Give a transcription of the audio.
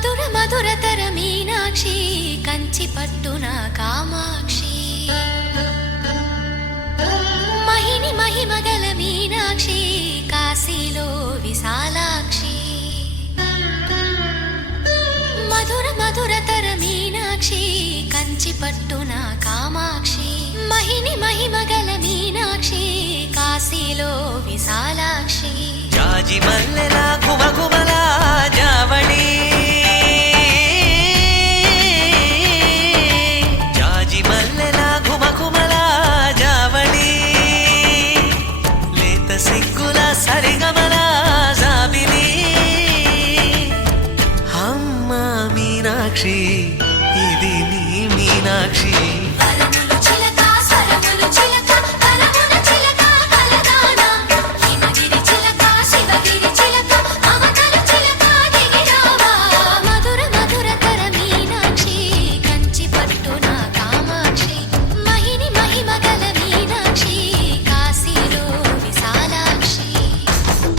మధుర మధురతర మీనాక్షి కంచి పట్టున కామాక్షి మహిని మహిమగల మీనాక్షి కాశీలో విశాలాక్షి మధుర మధురతర మీనాక్షి కంచి పట్టున కామాక్షి మహిని మహిమగల మీనాక్షి కాశీలో విశాలాక్షి జాజి మల్లెల ఘుమఘుమల జావళి జాజి మల్లెల ఘుమఘుమల జావళి లేత సిగ్గుల సరిగమల జాబిలి అమ్మ మీనాక్షి ఇది నీ మీనాక్షి